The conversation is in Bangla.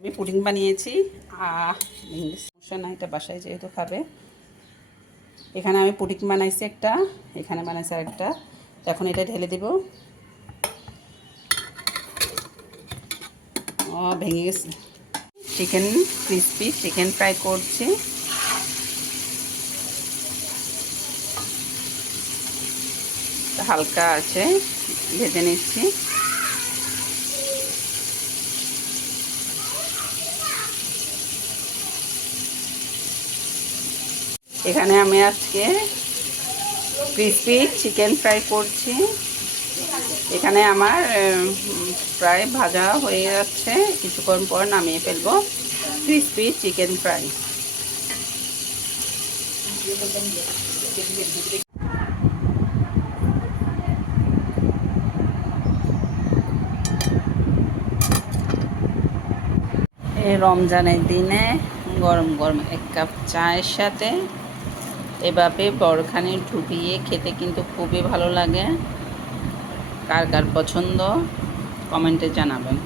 আমি পুডিং বানিয়েছি। সমস্যা না, এটা বাসায় যেহেতু খাবে। এখানে আমি পুডিং বানাইছি একটা, এখানে বানাইছি আরেকটা। এখন এটা ঢেলে দেব। ভেঙে গেছে। চিকেন ক্রিসপি চিকেন ফ্রাই করছি। হালকা আছে, ভেজে নিচ্ছি। এখানে আমি আজকে ক্রিসপি চিকেন ফ্রাই করছি। এখানে আমার প্রায় ভাজা হয়ে যাচ্ছে, কিছুক্ষণ পর নামিয়ে ফেলবো। Crispy chicken fry. এই রমজানের দিনে গরম গরম এক কাপ চায়ের সাথে এভাবে বড়খানি ডুবিয়ে খেতে কিন্তু খুবই ভালো লাগে। কার কার পছন্দ কমেন্টে জানাবেন।